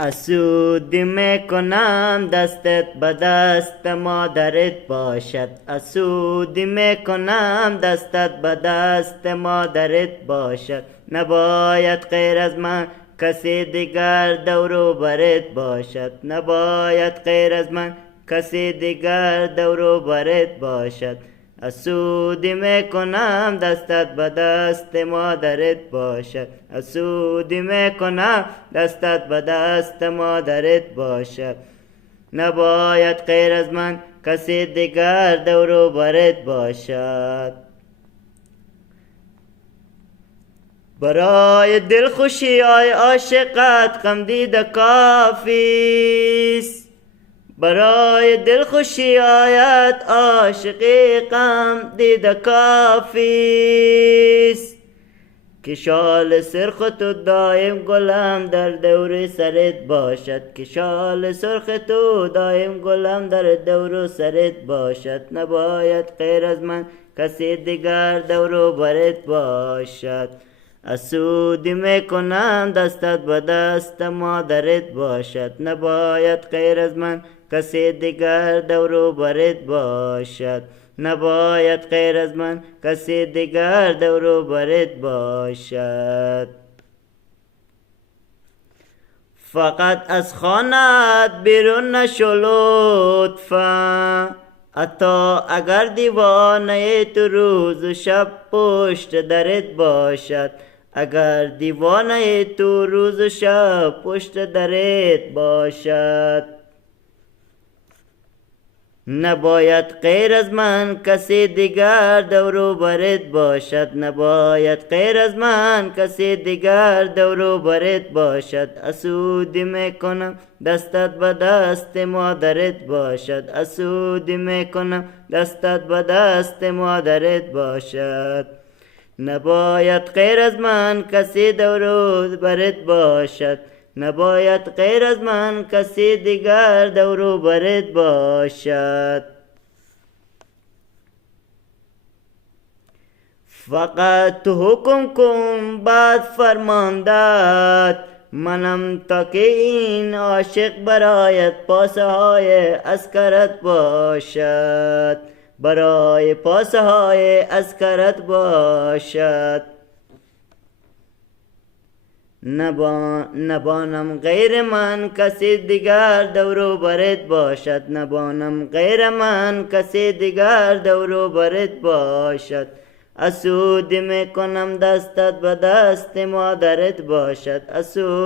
اسودی میکنم دستت به دست مادرت باشد. اسودی میکنم دستت به دست مادرت باشد. نباید غیر از من کسی دیگر دور و برت باشد. نباید غیر از من کسی دیگر دور و برت باشد. اسودی میکنم دستت به دست مادرت باشد. اسودی میکنم دستت به دست مادرت باشد. نباید غیر از من کسی دیگر دور و برت باشد. برای دلخوشی های عاشقت غم دیده کافیست. برای دلخوشی آیت عاشقی غم دیده کافیست. که شال سرخ تو دایم گلم در دور سرت باشد. که شال سرخ تو دایم گلم در دور سرت باشد. نباید غیر از من کسی دیگر دور و برت باشد. اسودی میکنم دستت به دست مادرت باشد. نباید غیر از من کسی دیگر دور و برت باشد. نباید غیر از من کسی دیگر دور و برت باشد. فقط از خانه‌ات بیرون نشو لطفا. حتی اگر دیوانه تو روز و شب پشت درت باشد. اگر دیوانه تو روز و شب پشت درت باشد. نباید غیر از من کسی دیگر دور و برت باشد. نباید غیر از من کسی دیگر دور و برت باشد. اسودی میکنم دستت به دست مادرت باشد. اسودی میکنم دستت به دست مادرت باشد. نباید غیر از من کسی دور و برت باشد. نباید غیر از من کسی دیگر دور و برت باشد. فقط تو حکم کن بعد فرمان داد. منم تا که این عاشق برایت پاسه های عسکرت باشد. برای پاسه های عسکرت باشد. نبانم غیر من کسی دیگر دور و برت باشد. نبانم غیر من کسی دیگر دور و برت باشد. اسودی میکنم دستت به دست مادرت باشد.